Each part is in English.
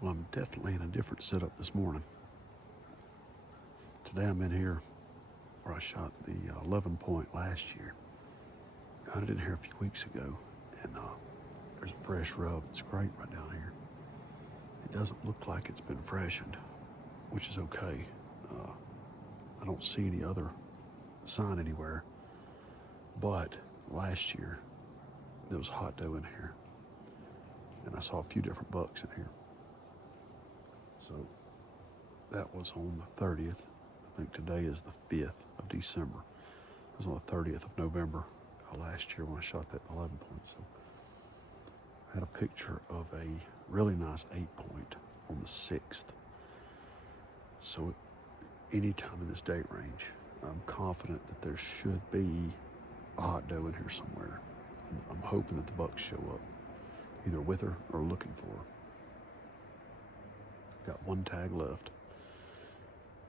Well, I'm definitely in a different setup this morning. Today I'm in here where I shot the 11 point last year. I did it here a few weeks ago, and there's a fresh rub. It's great right down here. It doesn't look like it's been freshened, which is okay. I don't see any other sign anywhere, but last year there was hot doe in here, and I saw a few different bucks in here. So that was on the 30th. I think today is the 5th of December. It was on the 30th of November last year when I shot that 11 point. So I had a picture of a really nice 8 point on the 6th. So anytime in this date range, I'm confident that there should be a hot doe in here somewhere. And I'm hoping that the bucks show up, either with her or looking for her. Got one tag left.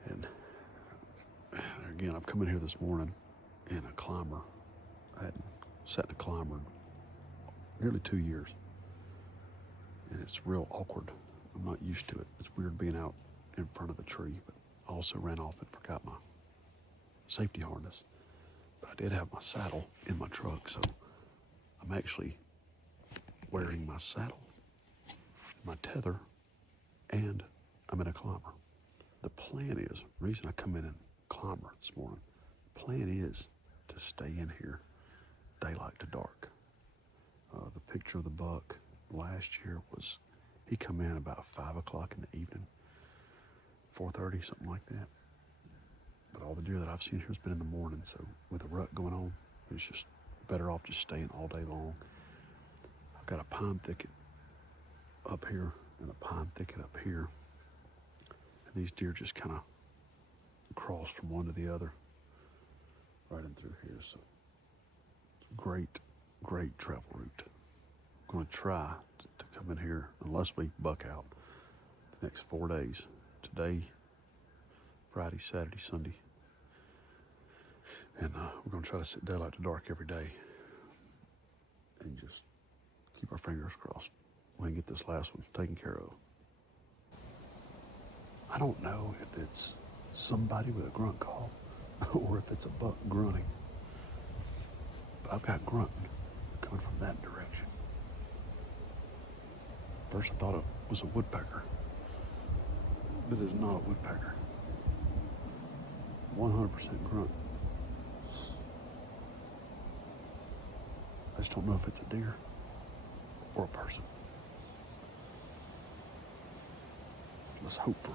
And again, I've come in here this morning in a climber. I hadn't sat in a climber in nearly 2 years. And it's real awkward. I'm not used to it. It's weird being out in front of the tree, but I also ran off and forgot my safety harness. But I did have my saddle in my truck, so I'm actually wearing my saddle, my tether, and I'm in a climber. The plan is, the reason I come in and climber this morning, the plan is to stay in here daylight to dark. The picture of the buck last year was, he come in about 5 o'clock in the evening, 4:30, something like that. But all the deer that I've seen here has been in the morning, so with the rut going on, it's just better off just staying all day long. I've got a pine thicket up here and a pine thicket up here, and these deer just kind of cross from one to the other right in through here. So great travel route. I'm going to try to come in here, unless we buck out, the next 4 days. Today, Friday, Saturday, Sunday. And we're going to try to sit daylight to dark every day and just keep our fingers crossed we can get this last one taken care of. I don't know if it's somebody with a grunt call or if it's a buck grunting, but I've got grunting coming from that direction. First I thought it was a woodpecker, but it is not a woodpecker. 100% grunt. I just don't know if it's a deer or a person. Let's hope for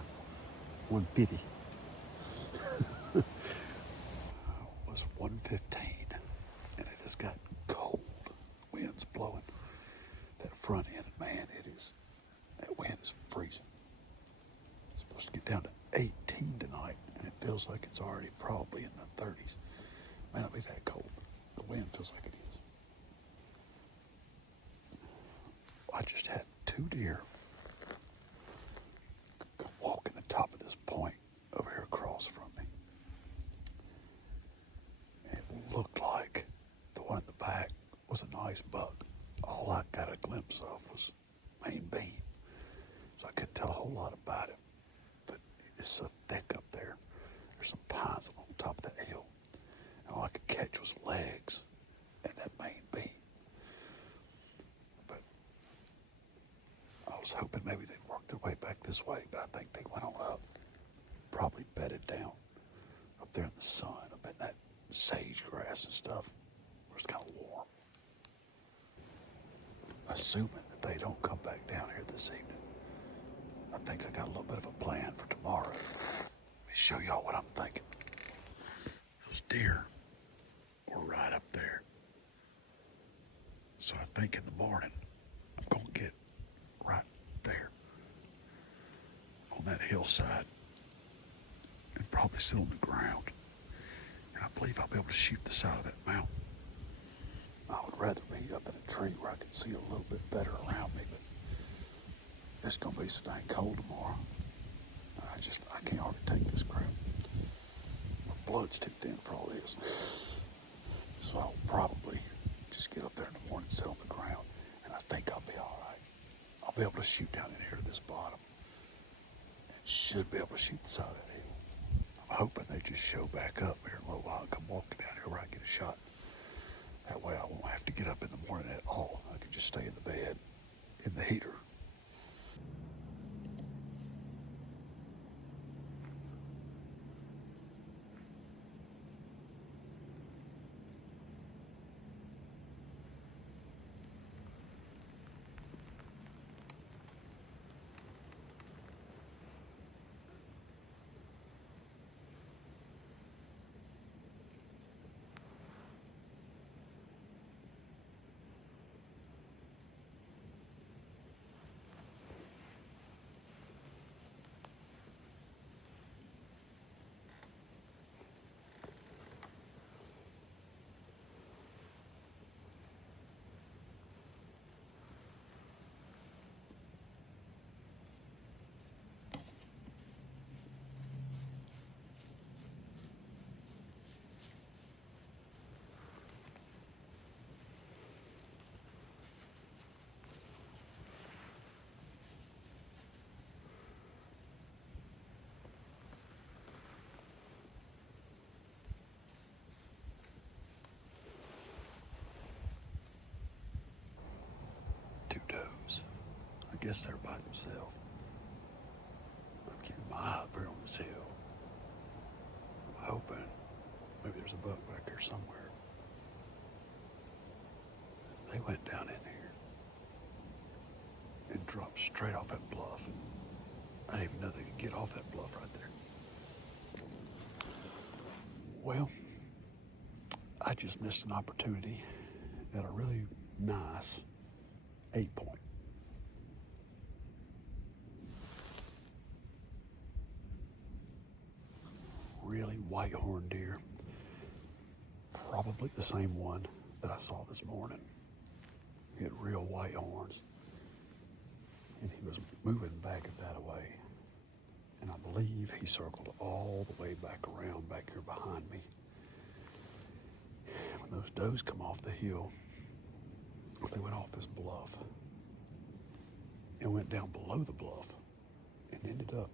150. It's 1:15, and it has got cold winds blowing that front end, and man, that wind is freezing. It's supposed to get down to 18 tonight, and it feels like it's already probably in the 30s. May not be that cold. The wind feels like it is. I just had 2 deer walk in the top of this point over here across from me. And it looked like the one in the back was a nice buck. All I got a glimpse of was main beam, so I couldn't tell a whole lot about it. But it's so thick up there. There's some pines on top of that hill, and all I could catch was legs and that main beam. But I was hoping maybe they'd work their way back this way, but I think they went on up, probably bedded down up there in the sun, up in that sage grass and stuff, where it's kind of warm. Assuming that they don't come back down here this evening, I think I got a little bit of a plan for tomorrow. Let me show y'all what I'm thinking. Those deer were right up there. So I think in the morning, I'm going to get right there on that hillside and probably sit on the ground. And I believe I'll be able to shoot the side of that mountain. I would rather be up in a tree where I can see a little bit better around me, but it's going to be so dang cold tomorrow. I can't hardly take this crap. My blood's too thin for all this. So I'll probably just get up there in the morning, sit on the ground, and I think I'll be all right. I'll I'll be able to shoot down in here to this bottom. And should be able to shoot the side of the hill. I'm hoping they just show back up here in a little while and come walking down here where I get a shot. That way I won't have to get up in the morning at all. I can just stay in the bed in the heater. Two does. I guess they're by themselves. I'm keeping my eye up here on this hill. I'm hoping maybe there's a buck back there somewhere. They went down in here and dropped straight off that bluff. I didn't even know they could get off that bluff right there. Well, I just missed an opportunity at a really nice 8-point. Really white horned deer. Probably the same one that I saw this morning. He had real white horns. And he was moving back that way. And I believe he circled all the way back around back here behind me. When those does come off the hill, they went off this bluff and went down below the bluff and ended up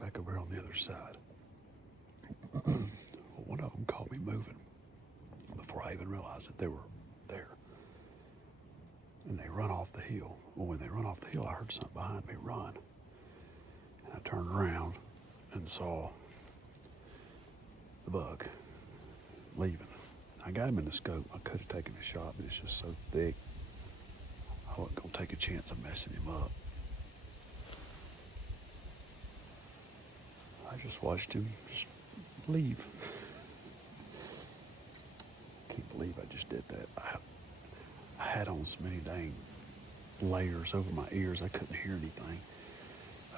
back over on the other side. Well, one of them caught me moving before I even realized that they were there. And they run off the hill. Well, when they run off the hill, I heard something behind me run. And I turned around and saw the buck leaving. I got him in the scope. I could have taken a shot, but it's just so thick. I wasn't going to take a chance of messing him up. I just watched him just leave. Can't believe I just did that. I had on so many dang layers over my ears, I couldn't hear anything.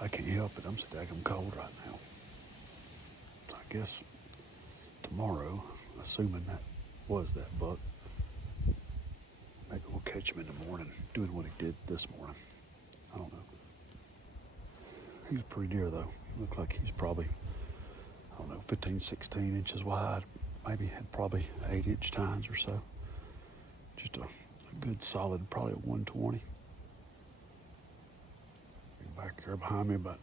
I can't help it. I'm so daggum cold right now. So I guess tomorrow, assuming that was that buck, maybe we'll catch him in the morning doing what he did this morning. I don't know. He was pretty deer though. Looked like he's probably, 15, 16 inches wide. Maybe had probably 8-inch tines or so. Just a good solid, probably a 120. Back here behind me about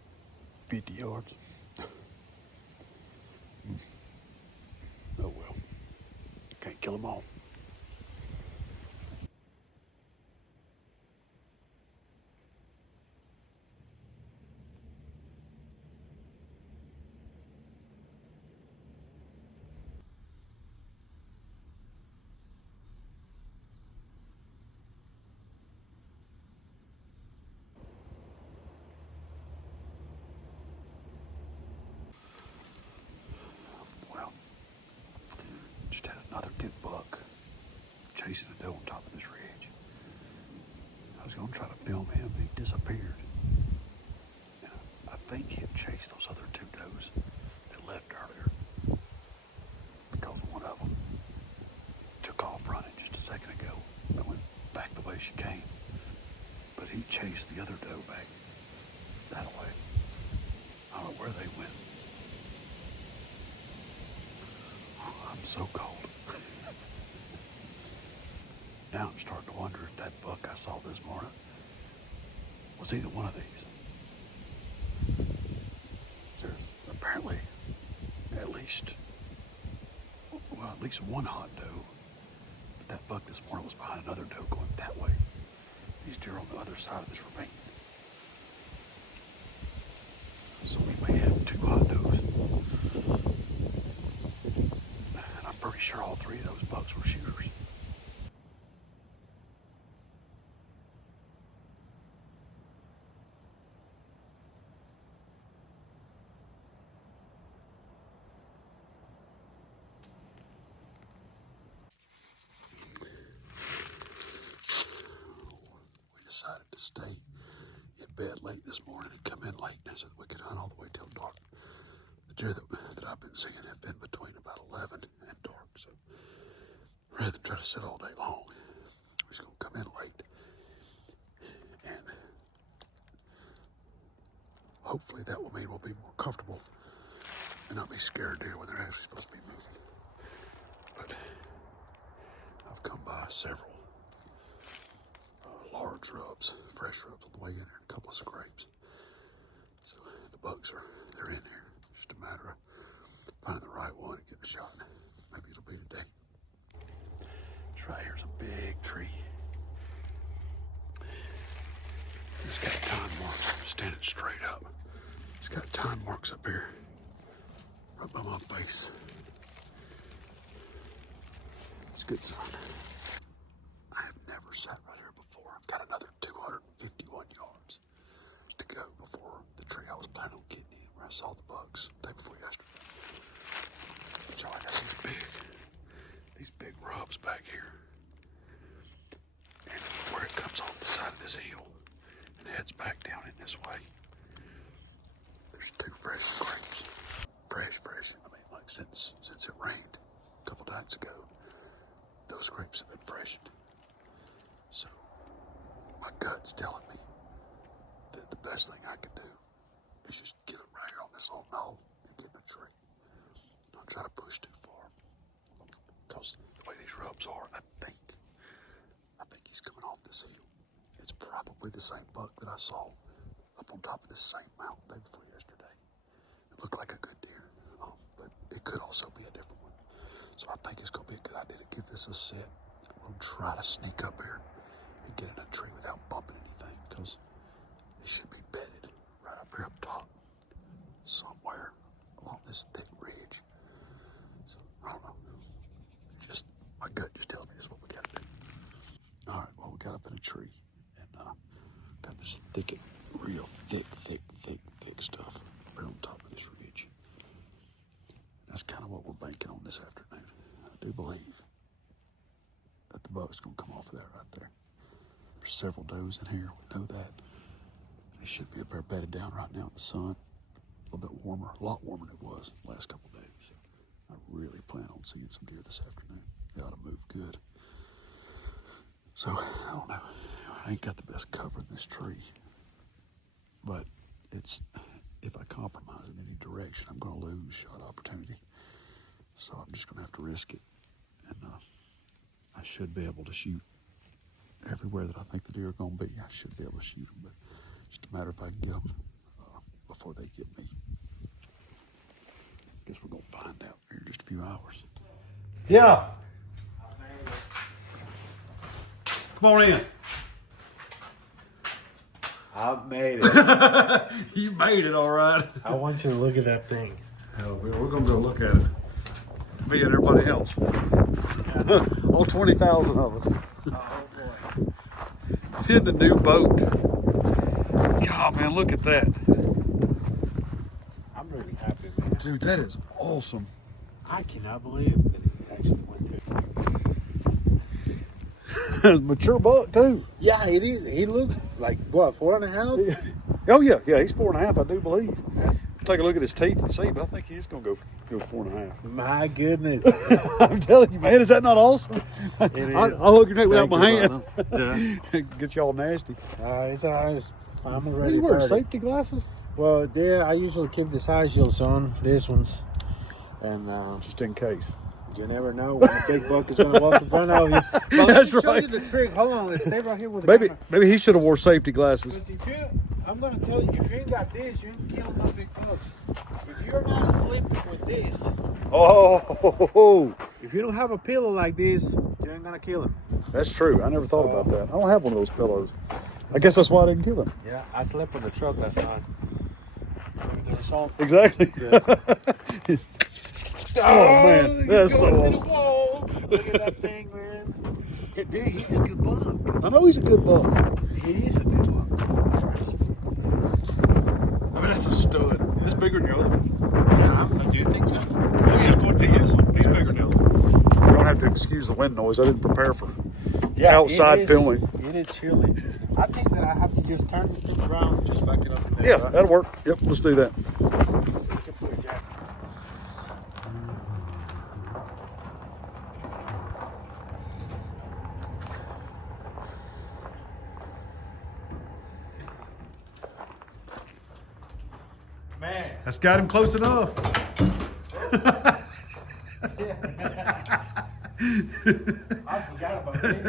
50 yards. Oh well. Can't kill them all. Well, just had another good buck chasing a doe on top of this ridge. I was going to try to film him, but he disappeared. And I think he had chased those other two does that left earlier, because one of them took off running just a second ago and went back the way she came. But he chased the other doe back that way. I don't know where they went. I'm so cold. Now I'm starting to wonder if that buck I saw this morning was either one of these. There's apparently at least one hot doe. But that buck this morning was behind another doe going that way. These deer are on the other side of this ravine. So we may have 2 hot does. And I'm pretty sure all 3 of those bucks were shooters. We decided to stay in bed late this morning and come in late so that we could hunt all the way till dark. The deer that I've been seeing have been between about 11 and dark, so rather than try to sit all day long, we're just going to come in late and hopefully that will mean we'll be more comfortable and not be scared of deer when they're actually supposed to be moving. But I've come by several large rubs, fresh rubs on the way in here, and a couple of scrapes. So the bucks they're in here. Just a matter of finding the right one and getting a shot. Maybe it'll be today. This right here's a big tree. It's got time marks standing straight up. It's got time marks up here, right by my face. It's a good sign. I have never sat right here before. I've got another 251 yards to go before the tree I was planning on getting in where I saw the bucks the day before yesterday. But y'all, I got these big rubs back here. And where it comes off the side of this hill and heads back down in this way, there's 2 fresh scrapes. Fresh. I mean, like since it rained a couple nights ago, those scrapes have been freshened. So my gut's telling me that the best thing I can do is just get up right here on this little knoll and get in a tree. Don't try to push too far. Because the way these rubs are, I think he's coming off this hill. It's probably the same buck that I saw up on top of this same mountain the day before yesterday. It looked like a good deer, but it could also be a different one. So I think it's going to be a good idea to give this a set. We'll try to sneak up here and get in a tree without bumping anything, because it should be bedded right up here up top, somewhere along this thick ridge. So I don't know. My gut just tells me this is what we got to do. All right, well, we got up in a tree and got this thicket, real thick stuff right on top of this ridge. That's kind of what we're banking on this afternoon. I do believe that the buck's going to come off of that right there. There's several does in here. We know that. They should be up there bedded down right now in the sun. A little bit warmer, a lot warmer than it was the last couple of days. I really plan on seeing some deer this afternoon. They ought to move good. So, I don't know. I ain't got the best cover in this tree. But if I compromise in any direction, I'm going to lose shot opportunity. So I'm just going to have to risk it. And I should be able to shoot everywhere that I think the deer are going to be. I should be able to shoot them, but it's just a matter if I can get them before they get me. I guess we're going to find out here in just a few hours. Yeah. Come on in. I made it. You made it, all right. I want you to look at that thing. We're going to go look at it. Me and everybody else. All 20,000 of us. Oh, boy. In the new boat. God, man, look at that. I'm really happy, man. Dude, that is awesome. I cannot believe that it actually went through. Mature buck, too. Yeah, it is. He looked like, what, 4.5? Oh, yeah, he's 4.5, I do believe. Take a look at his teeth and see, but I think he's going to go 4.5. My goodness. I'm telling you, man, is that not awesome? It is. I'll hug your neck without my hand. Yeah. Get y'all nasty. It's all right. I'm Are ready you to wearing party. safety glasses? Well, I usually keep the side shields on, this ones. And Just in case. You never know when a big buck is going to walk in front of you. But let That's me show right. you the trick. Hold on, let's stay right here with the Maybe camera. maybe he should have wore safety glasses. Because if you, I'm going to tell you, if you ain't got this, you ain't killing no big bucks. If you're not sleeping with this, Oh, if you don't have a pillow like this, you ain't going to kill him. that's true. I never thought about that. I don't have one of those pillows. I guess that's why I didn't kill him. Yeah, I slept in the truck last night. The result. Exactly. Oh man, that's so Going to the awesome. wall. Look at that thing, man. Hey, dude, he's a good buck. I know he's a good buck. He is a good buck. I mean, that's a stud. It's bigger than the other one. Yeah, do you think so? Oh, he's good. He is. He's bigger than the other one. You don't have to excuse the wind noise. I didn't prepare for outside it is, filming. It is chilly. I think that I have to just turn this thing around and just back it up in there. Yeah, right? that'll work. Yep, let's do that. You can put a jacket. Man, That's got him close enough. I forgot about this.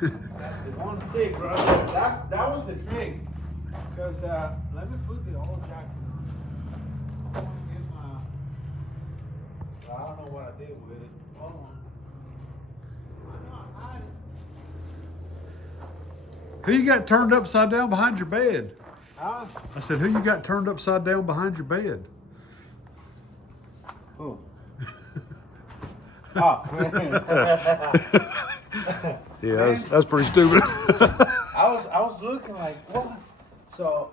That's the one stick right there. That was the trick. Because let me put the old jacket on. I want to get my. Well, I don't know what I did with it. Hold on. I know I had it. Who you got turned upside down behind your bed? Huh? I said, who you got turned upside down behind your bed? Who? Oh. Yeah, that's pretty stupid. I was looking like what? So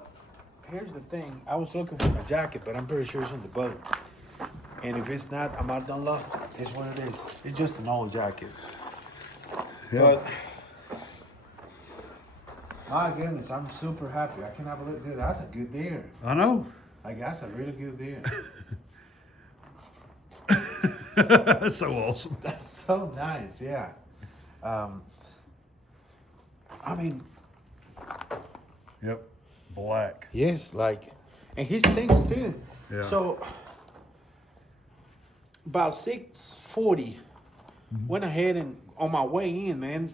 here's the thing. I was looking for my jacket, but I'm pretty sure it's in the boat. And if it's not, I might have done lost it. It's what it is. It's just an old jacket. Yeah. But my goodness, I'm super happy. I cannot believe, dude, that's a good deer. I know. Like that's a really good deer. That's so awesome. That's so nice, yeah. I mean, Yep. Black. yes, like, and he stinks too. Yeah. So about 6:40, went ahead and on my way in, man,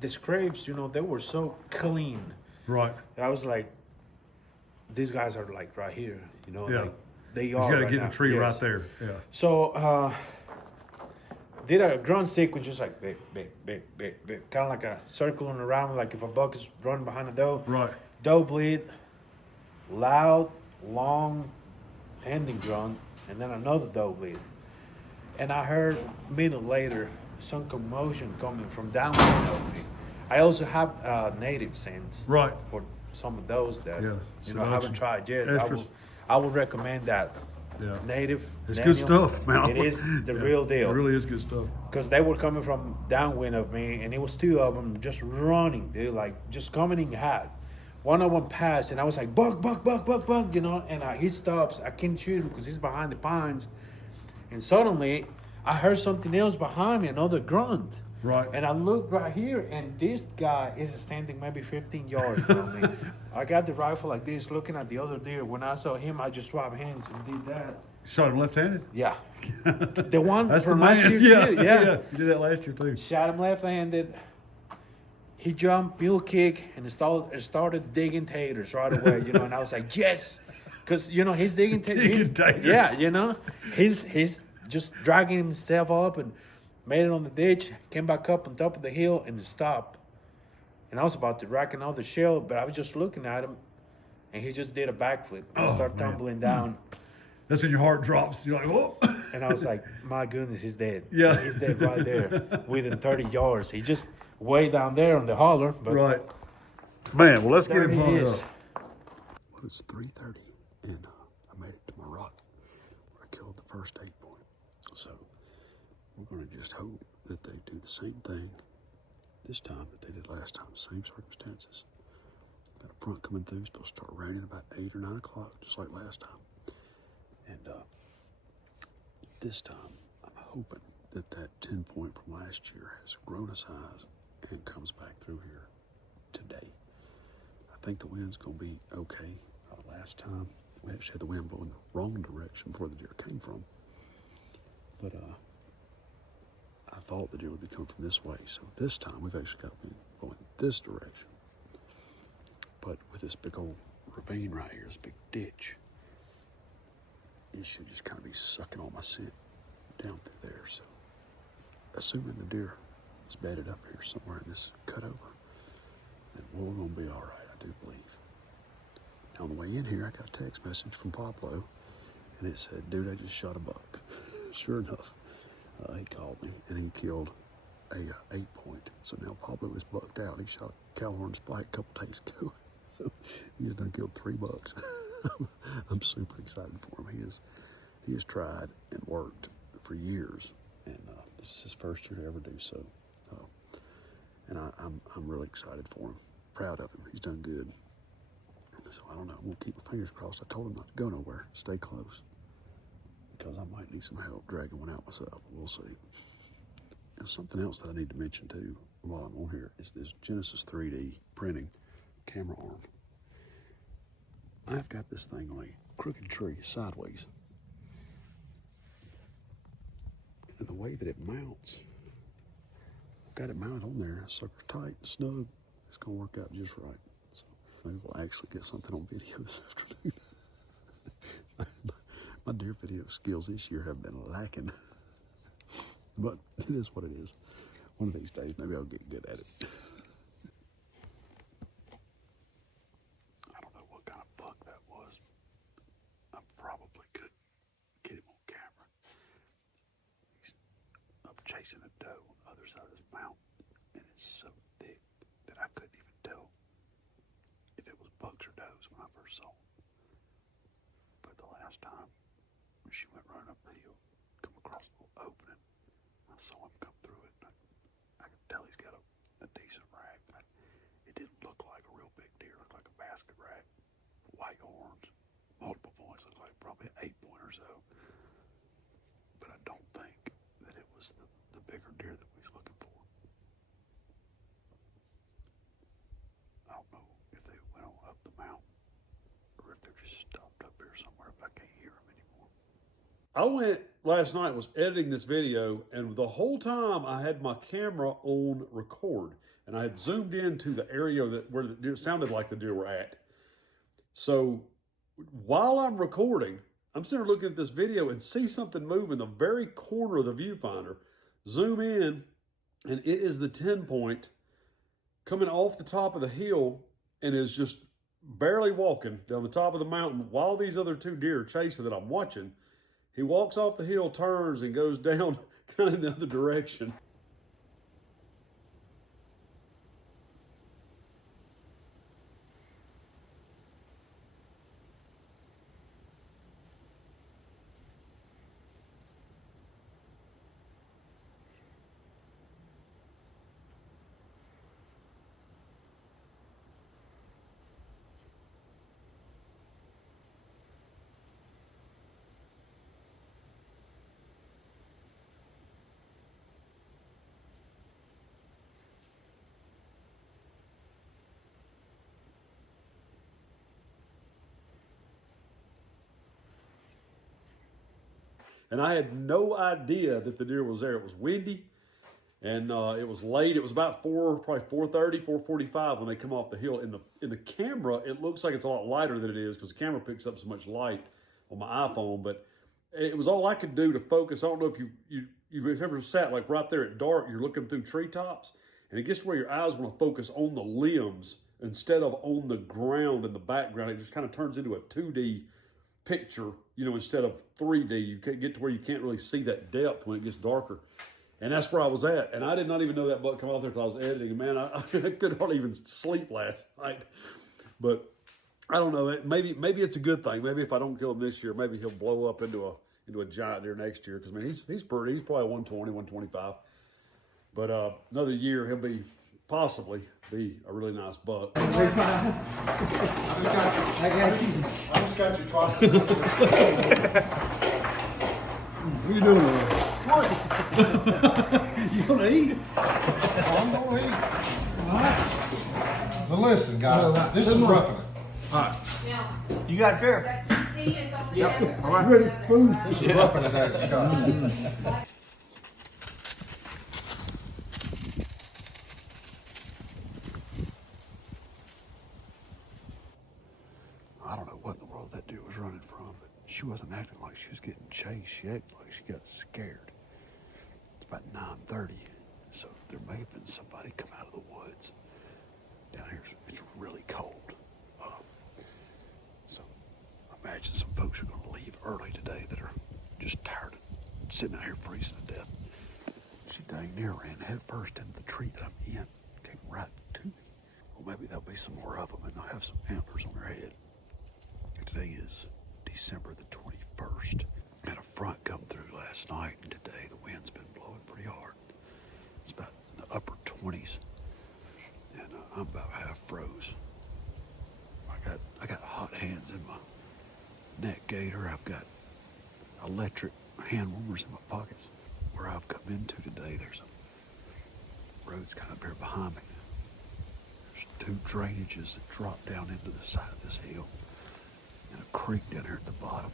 the scrapes, you know, they were so clean. Right. that I was like, these guys are like right here, you know, Yeah. like they You are. got to right get now. a tree Yes. right there. Yeah. So did a grunt sequence, just like big, kind of like a circling around, like if a buck is running behind a doe. Right. Doe bleed, loud, long, tending grunt, and then another doe bleed. And I heard a minute later some commotion coming from downwind of me. I also have native scents Right. for some of those that Yeah, you know I haven't tried yet. extras. I would recommend that. Yeah. Native. It's good Daniel, stuff, man. It is the Yeah, real deal. It really is good stuff. Because they were coming from downwind of me, and it was two of them just running, dude, like just coming in hot. One of them passed, and I was like, buck, you know, and he stops. I can't shoot him because he's behind the pines. And suddenly, I heard something else behind me, another grunt. Right. And I looked right here, and this guy is standing maybe 15 yards from me. I got the rifle like this, looking at the other deer. When I saw him, I just swapped hands and did that. Shot him left-handed. Yeah. The one That's the from last man. year, Yeah. too. Yeah. You did that last year too. Shot him left-handed. He jumped, mule kick, and started digging taters right away, you know. And I was like, yes, because you know he's digging Digging taters. Yeah, you know, he's just dragging himself up and made it on the ditch. Came back up on top of the hill and stopped. And I was about to rack another shell, but I was just looking at him, and he just did a backflip and Oh, started man. tumbling down. That's when your heart drops. You're like, oh. And I was like, my goodness, he's dead. Yeah. He's dead right there within 30 yards. He just way down there on the holler. But Right. Man, well, let's get there him he hung is. up. Well, it's 3:30, and I made it to my rock where I killed the first 8 point. So we're going to just hope that they do the same thing this time that they did last time. Same circumstances. Got a front coming through. It's supposed to start raining about 8 or 9 o'clock, just like last time. And this time, I'm hoping that that 10 point from last year has grown a size and comes back through here today. I think the wind's going to be okay. Last time, we actually had the wind blowing the wrong direction from where the deer came from. But I thought the deer would be coming from this way. So this time we've actually got to be going this direction. But with this big old ravine right here, this big ditch, it should just kind of be sucking all my scent down through there. So assuming the deer is bedded up here somewhere in this cutover, then we're going to be all right, I do believe. Now on the way in here, I got a text message from Pablo, and it said, dude, I just shot a buck. Sure enough, he called me, and he killed a 8-point. So now Pablo is bucked out. He shot Cowhorn Spike a couple days ago. So he's done killed 3 bucks. I'm super excited for him. He has tried and worked for years, and this is his first year to ever do so. And I'm really excited for him. Proud of him. He's done good. So I don't know. I'm gonna keep my fingers crossed. I told him not to go nowhere. Stay close, because I might need some help dragging one out myself. We'll see. Now, something else that I need to mention too while I'm on here is this Genesis 3D printing camera arm. I've got this thing on a crooked tree sideways, and the way that it mounts, I've got it mounted on there, sucker tight, snug. It's gonna work out just right. So maybe we'll actually get something on video this afternoon. My deer video skills this year have been lacking, but it is what it is. One of these days, maybe I'll get good at it. I don't know what kind of buck that was. I probably couldn't get him on camera. He's up chasing a doe on the other side of this mountain, and it's so thick that I couldn't even tell if it was bucks or does when I first saw him. But the last time, she went running up the hill, come across a little opening. I saw him come through it. I could tell he's got a decent rack. It didn't look like a real big deer. It looked like a basket rack. White horns, multiple points. Looked like probably an 8-point or so. But I don't think that it was the bigger deer that we was looking for. I don't know if they went on up the mountain or if they're just stopped up here somewhere, but I can't hear them anymore. I went last night, was editing this video, and the whole time I had my camera on record, and I had zoomed into the area where the deer sounded like the deer were at. So while I'm recording, I'm sitting there looking at this video and see something move in the very corner of the viewfinder. Zoom in, and it is the 10-point coming off the top of the hill and is just barely walking down the top of the mountain while these other 2 deer are chasing that I'm watching. He walks off the hill, turns, and goes down kind of in the other direction. And I had no idea that the deer was there. It was windy, and it was late. It was about probably 4:30, 4:45 when they come off the hill. In the camera, it looks like it's a lot lighter than it is because the camera picks up so much light on my iPhone. But it was all I could do to focus. I don't know if you've ever sat like right there at dark. You're looking through treetops, and it gets to where your eyes want to focus on the limbs instead of on the ground in the background. It just kind of turns into a 2D picture, instead of 3D. You can't get to where you can't really see that depth when it gets darker. And that's where I was at. And I did not even know that buck come out there until I was editing. And man, I could hardly even sleep last night. But I don't know. Maybe it's a good thing. Maybe if I don't kill him this year, maybe he'll blow up into a giant deer next year. Because man, he's pretty. He's probably 120, 125. But another year, he'll possibly be a really nice buck. I just got you twice. What are you doing? What? You gonna eat? I'm gonna eat. But listen, guys, this is roughing it. Now, You got a chair? that tea is over Yep. there. All right. Ready for food? She's roughing it out, Scott. I don't know what in the world that dude was running from, but she wasn't acting like she was getting chased. She acted like she got scared. It's about 9:30, so there may have been somebody come out of the woods. Down here, it's really cold. So I imagine some folks are going to leave early today that are just tired of sitting out here freezing to death. She dang near ran head first into the tree that I'm in. Came right to me. Well, maybe there'll be some more of them, and they'll have some antlers on their head. Today is December the 21st. Had a front come through last night, and today the wind's been blowing pretty hard. It's about in the upper 20s, and I'm about half froze. I got hot hands in my neck gaiter. I've got electric hand warmers in my pockets. Where I've come into today, there's a road's kind of here behind me. There's two drainages that drop down into the side of this hill, and a creek down here at the bottom.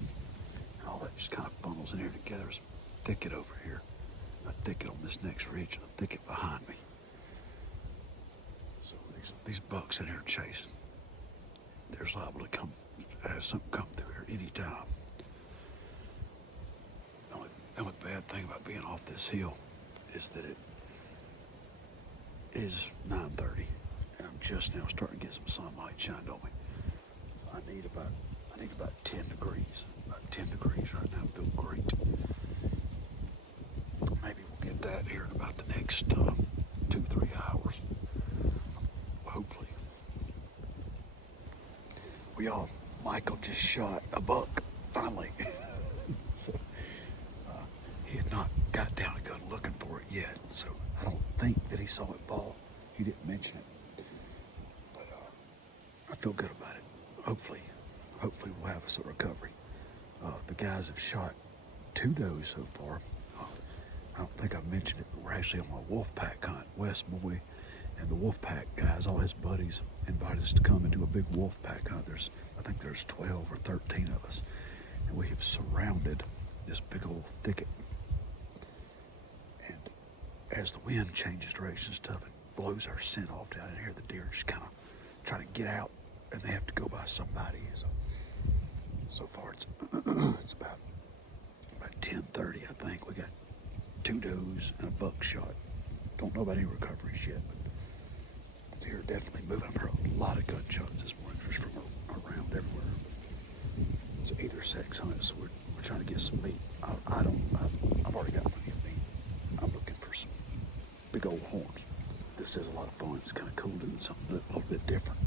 And all that just kind of funnels in here together. There's a thicket over here, a thicket on this next ridge, and a thicket behind me. So these bucks in here chasing, there's liable to have something come through here anytime. The only bad thing about being off this hill is that it is 9:30, and I'm just now starting to get some sunlight shined on me. I need about 10 degrees. About 10 degrees right now. Feel great. Maybe we'll get that here in about the next 2-3 hours. Hopefully. Michael just shot a buck, finally. So, he had not got down a gun looking for it yet, so I don't think that he saw it fall. He didn't mention it. But I feel good about it. Hopefully we'll have a recovery. The guys have shot 2 does so far. I don't think I mentioned it, but we're actually on a wolf pack hunt. Wes Boy and the wolf pack guys, all his buddies, invited us to come and do a big wolf pack hunt. I think there's 12 or 13 of us, and we have surrounded this big old thicket. And as the wind changes direction and stuff, it blows our scent off down in here. The deer just kind of try to get out, and they have to go by somebody. So far it's about 10:30, I think. We got 2 does and a buck shot. Don't know about any recoveries yet, but the deer are definitely moving. I've heard a lot of gunshots this morning just from around everywhere. It's either sex hunt, so we're trying to get some meat. I've already got plenty of meat. I'm looking for some big old horns. This is a lot of fun. It's kind of cool doing something a little bit different.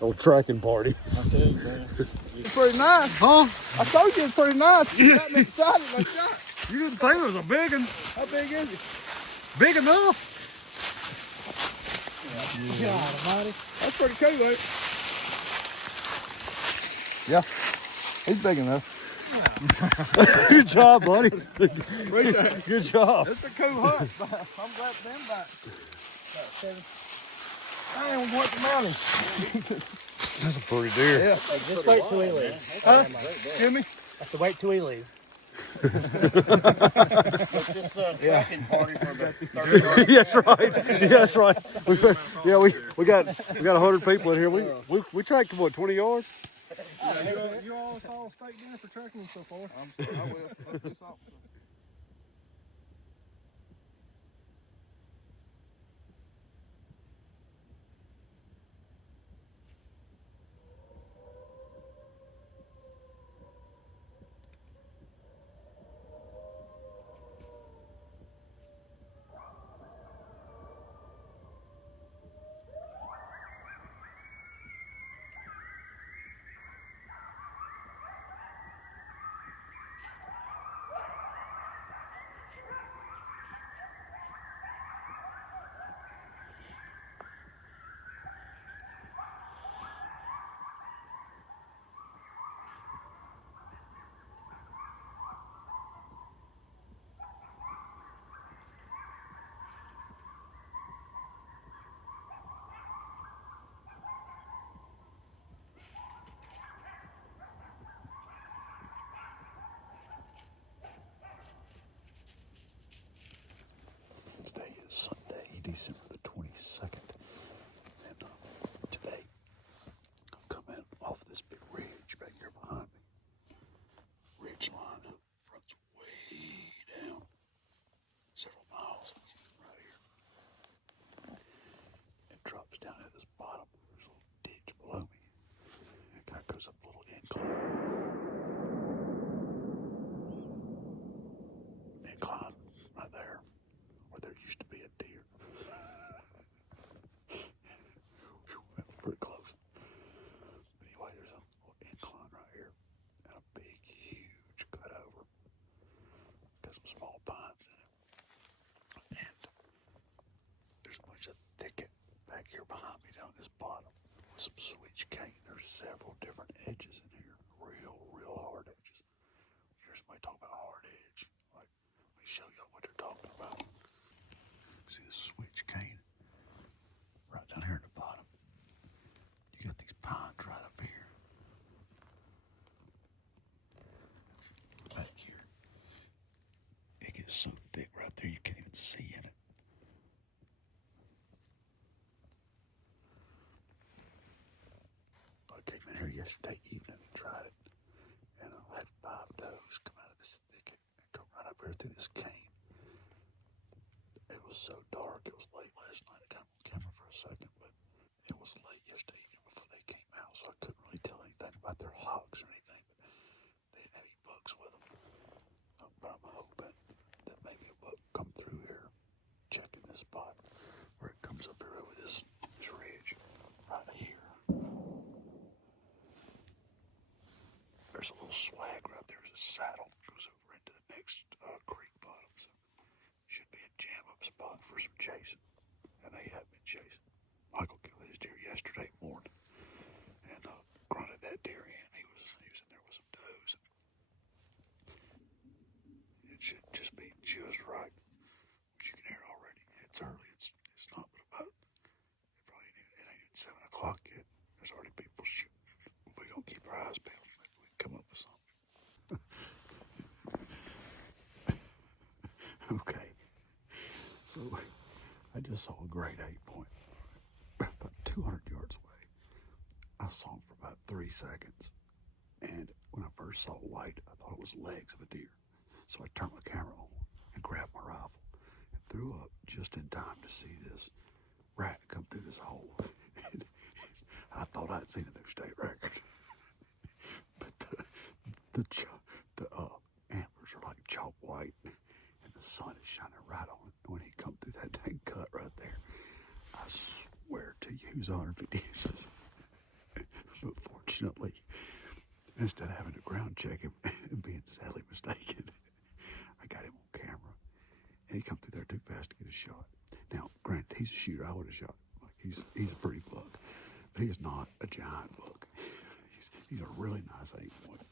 Old tracking party. It's pretty nice. Huh? I told you it's pretty nice. You got me excited. I shot. You didn't say it was a big one. How big is it? Big enough. God almighty. That's pretty cool, though. Yeah, he's big enough. Good job, buddy. Appreciate it. Good job. It's a cool hunt. I'm glad to them back. About 7. I ain't want the money. That's a pretty deer. Yeah. Just wait till we leave. Huh? Excuse me? I said wait till we leave. Just a tracking party for about 30 yards. That's right. Yeah, that's right. We got 100 people in here. We tracked what, 20 yards? You all saw a steak dinner for tracking them so far. I will. December the 22nd. And today, I've come in off this big ridge back here behind me. Ridge line runs way down several miles right here. It drops down at this bottom. There's a little ditch below me. It kind of goes up a little incline right there where there used to be a deer. Pretty close. But anyway, there's a little incline right here and a big, huge cutover. Got some small pines in it. And there's a bunch of thicket back here behind me down at this bottom with some switch cane. There's several different edges in here. Real hard edges. You hear somebody talk about hard edge. Like, let me show y'all what they're talking about. See this switch cane? Right down here at the bottom. You got these pines right up here. Back here. It gets so thick right there you can't even see in it. I came in here yesterday evening and tried it. And I had 5 does come out of this thicket and go right up here through this cane. It was so dark. It was late last night. I got on camera for a second, but it was late yesterday evening before they came out, so I couldn't really tell anything about their hogs or anything. But they didn't have any bucks with them. But I'm hoping that maybe a buck come through here, checking this spot where it comes up here over this ridge right here. There's a little swag right there. There's a saddle goes over into the next creek bottoms. Should be a jam up spot for some chasing, and they have been chasing. Michael killed his deer yesterday morning, and grunted that deer in. He was in there with some does. It should just be just right, which you can hear already. It's early. It's not but about. It ain't even 7 o'clock yet. There's already people shooting. We're gonna keep our eyes peeled. Maybe we can come up with something. Okay. So I just saw a great 8-point about 200 yards away. I saw him for about 3 seconds. And when I first saw white, I thought it was legs of a deer. So I turned my camera on and grabbed my rifle and threw up just in time to see this rat come through this hole. I thought I'd seen a new state record. But the antlers are like chalk white. And the sun is shining right on it. When he come through that dang cut right there, I swear to you, he was 150 inches. But fortunately, instead of having to ground check him and being sadly mistaken, I got him on camera. And he come through there too fast to get a shot. Now, granted, he's a shooter. I would have shot him. Like he's a pretty buck. But he is not a giant buck. He's a really nice 8-point.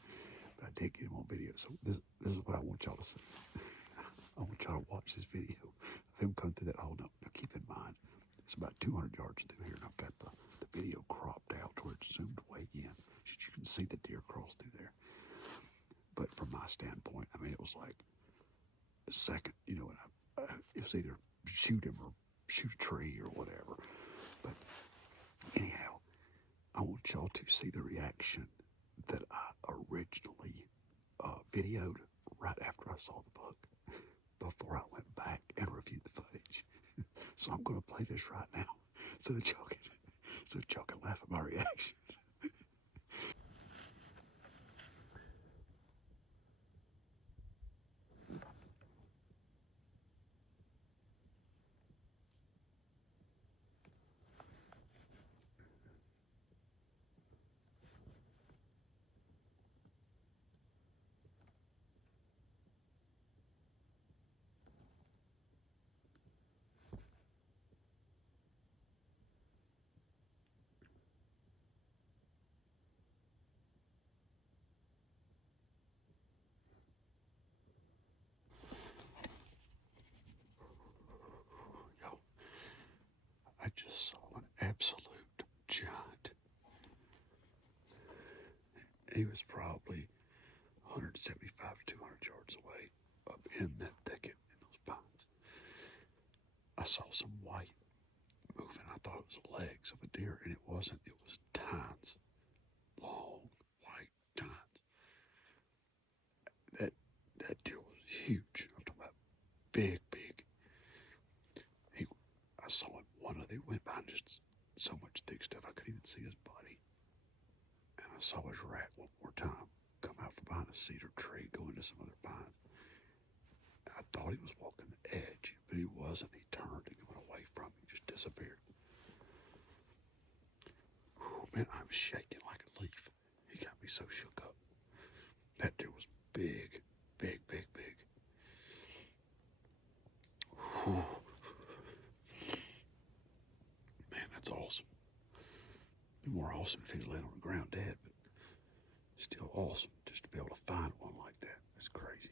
But I did get him on video. So this is what I want y'all to see. I want y'all to watch this video of him coming through that hole. Now keep in mind, it's about 200 yards through here, and I've got the video cropped out to where it's zoomed way in, so you can see the deer cross through there. But from my standpoint, I mean, it was like a second, and it was either shoot him or shoot a tree or whatever. But anyhow, I want y'all to see the reaction that I originally videoed right after I saw the buck, before I went back and reviewed the footage. So I'm going to play this right now so that y'all can laugh at my reaction. Yo, I just saw an absolute giant. He was probably 175 to 200 yards away up in that thicket in those pines. I I saw some white moving. I thought it was the legs of a deer, and it wasn't. It was tines, long, white tines. That deer was huge. I'm talking about big, big. I saw him. One of them went behind just so much thick stuff I couldn't even see his body. And I saw his rack one more time come out from behind a cedar tree, go into some other pines. I thought he was walking the edge, but he wasn't. He turned and went away from me, just disappeared. Whew, man, I'm shaking like a leaf. He got me so shook up. That deer was big, big, big, big. Whew. Man, that's awesome. It'd be more awesome if he'd laid on the ground dead, but still awesome just to be able to find one like that. That's crazy.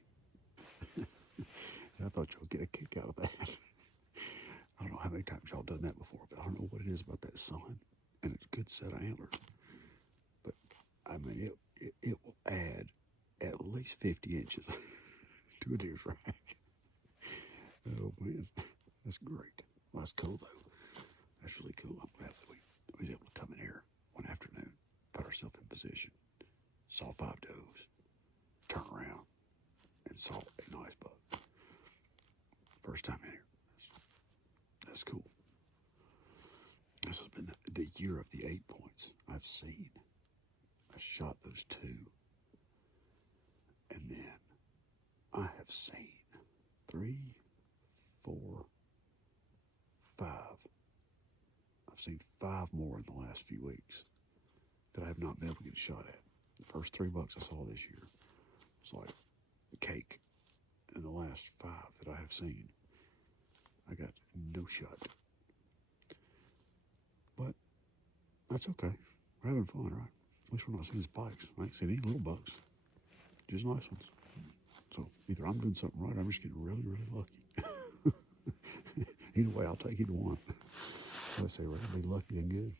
I thought y'all get a kick out of that. I don't know how many times y'all done that before, but I don't know what it is about that sun. And it's a good set of antlers. But, I mean, it will add at least 50 inches to a deer's rack. Oh, man. That's great. Well, that's cool, though. That's really cool. I'm glad that we was able to come in here one afternoon, put ourselves in position, saw 5 does, turn around, and saw a nice buck. First time in here. That's cool. This has been the year of the 8 points I've seen. I shot those 2. And then I have seen 3, 4, 5. I've seen 5 more in the last few weeks that I have not been able to get a shot at. The first 3 bucks I saw this year was like a cake. And the last 5 that I have seen, I got no shot. But that's okay. We're having fun, right? At least we're not seeing spikes. I ain't seen any little bucks. Just nice ones. So either I'm doing something right or I'm just getting really, really lucky. Either way, I'll take either one. Let's say we're going to be lucky and good.